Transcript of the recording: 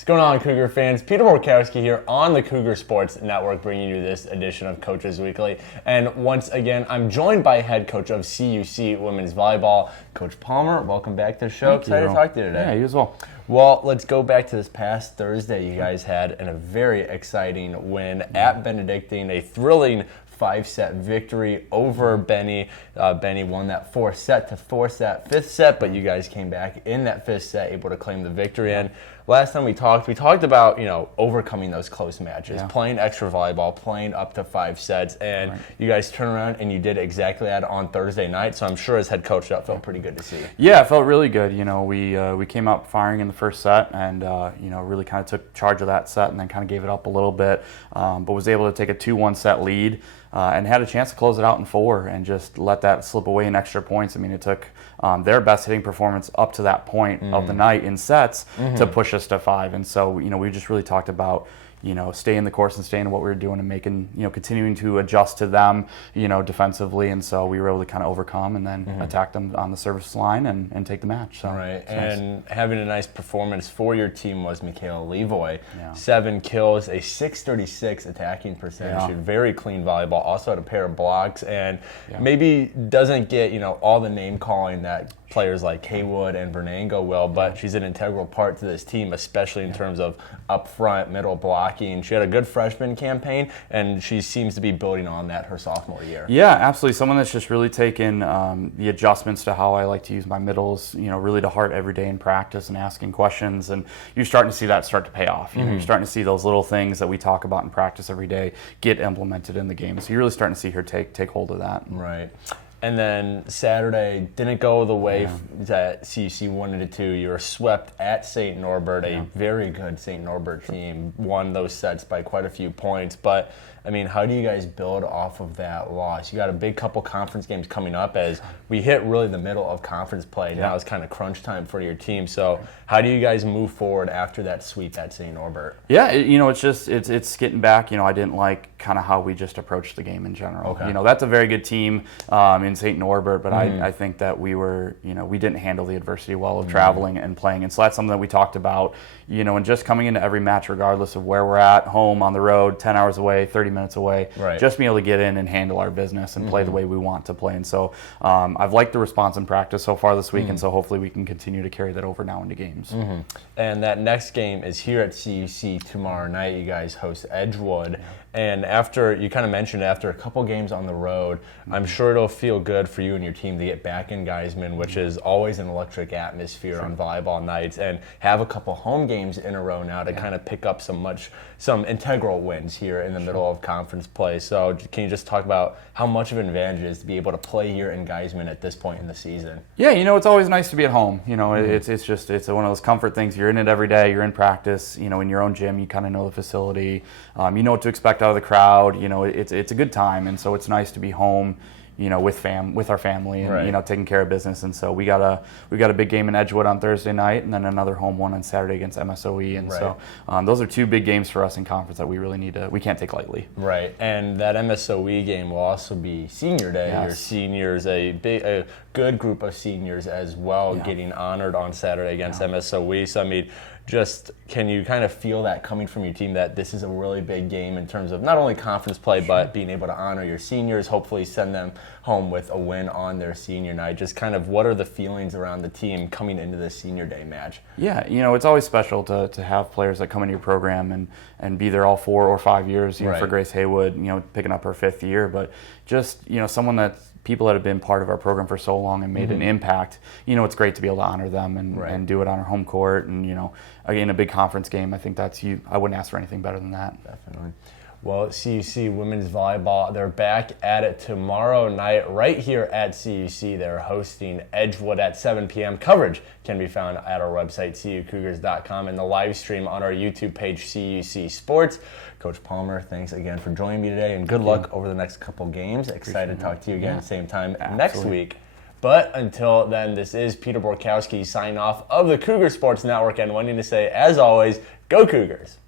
What's going on, Cougar fans? Peter Borkowski here on the Cougar Sports Network, bringing you this edition of Coaches Weekly. And once again, I'm joined by head coach of CUC Women's Volleyball, Coach Palmer. Welcome back to the show. Excited to talk to you today. Yeah, you as well. Well, let's go back to this past Thursday. You guys had a very exciting win at Benedictine, a thrilling 5-set victory over Benny. Benny won that 4-set to 4-set, 5th set, but you guys came back in that 5th set, able to claim the victory. And last time we talked about, overcoming those close matches, playing extra volleyball, playing up to 5 sets, and you guys turned around and you did exactly that on Thursday night. So I'm sure as head coach that felt pretty good to see. Yeah, it felt really good. We came out firing in the first set and really kind of took charge of that set and then kind of gave it up a little bit, but was able to take a 2-1 set lead. And had a chance to close it out in 4 and just let that slip away in extra points. I mean, it took their best hitting performance up to that point of the night in sets to push us to 5. And so, we just really talked about, staying the course and staying in what we were doing and making, continuing to adjust to them, defensively. And so we were able to kind of overcome and then attack them on the service line and take the match. So, right. And nice. Having a nice performance for your team was Michaela Levoy. 7 kills, a .636 attacking percentage, very clean volleyball, also had a pair of blocks, and maybe doesn't get, all the name calling that players like Haywood and Vernango will, but she's an integral part to this team, especially in terms of up front, middle blocking. She had a good freshman campaign, and she seems to be building on that her sophomore year. Yeah, absolutely. Someone that's just really taken the adjustments to how I like to use my middles, really to heart every day in practice and asking questions, and you're starting to see that start to pay off. You're starting to see those little things that we talk about in practice every day get implemented in the game. So you're really starting to see her take hold of that. Right. And then Saturday didn't go the way that CUC wanted it to. You were swept at St. Norbert, a very good St. Norbert team, won those sets by quite a few points. But, how do you guys build off of that loss? You got a big couple conference games coming up as we hit really the middle of conference play. Now it's kind of crunch time for your team. So how do you guys move forward after that sweep at St. Norbert? Yeah, it's getting back. I didn't like kind of how we just approached the game in general. Okay. That's a very good team in St. Norbert, but I think that we were, we didn't handle the adversity well of traveling and playing. And so that's something that we talked about, and just coming into every match, regardless of where we're at, home, on the road, 10 hours away, 30 minutes away, just being able to get in and handle our business and play the way we want to play. And so I've liked the response in practice so far this week, and so hopefully we can continue to carry that over now into games. And that next game is here at CUC tomorrow night. You guys host Edgewood. And after, you kind of mentioned, after a couple games on the road, I'm sure it'll feel good for you and your team to get back in Geisman, which is always an electric atmosphere on volleyball nights, and have a couple home games in a row now to kind of pick up some integral wins here in the middle of conference play. So can you just talk about how much of an advantage it is to be able to play here in Geisman at this point in the season? Yeah, it's always nice to be at home. It's one of those comfort things. You're in it every day. You're in practice. In your own gym, you kind of know the facility. You know what to expect out of the crowd. It's a good time, and so it's nice to be home, with our family and taking care of business. And so we got a big game in Edgewood on Thursday night, and then another home one on Saturday against MSOE. And so those are 2 big games for us in conference that we can't take lightly. Right, and that MSOE game will also be Senior Day. Your seniors, a good group of seniors as well, getting honored on Saturday against MSOE. So just can you kind of feel that coming from your team that this is a really big game in terms of not only conference play, but being able to honor your seniors, hopefully send them home with a win on their senior night? Just kind of what are the feelings around the team coming into this Senior Day match? Yeah, it's always special to have players that come into your program and be there all 4 or 5 years, for Grace Haywood, picking up her 5th year. But just, someone that people that have been part of our program for so long and made an impact, it's great to be able to honor them and do it on our home court. And, again, a big conference game, I think I wouldn't ask for anything better than that. Definitely. Well, CUC Women's Volleyball, they're back at it tomorrow night right here at CUC. They're hosting Edgewood at 7 p.m. Coverage can be found at our website, cucougars.com, and the live stream on our YouTube page, CUC Sports. Coach Palmer, thanks again for joining me today, and good luck over the next couple games. Excited to talk to you again same time next week. But until then, this is Peter Borkowski signing off of the Cougar Sports Network and wanting to say, as always, go Cougars.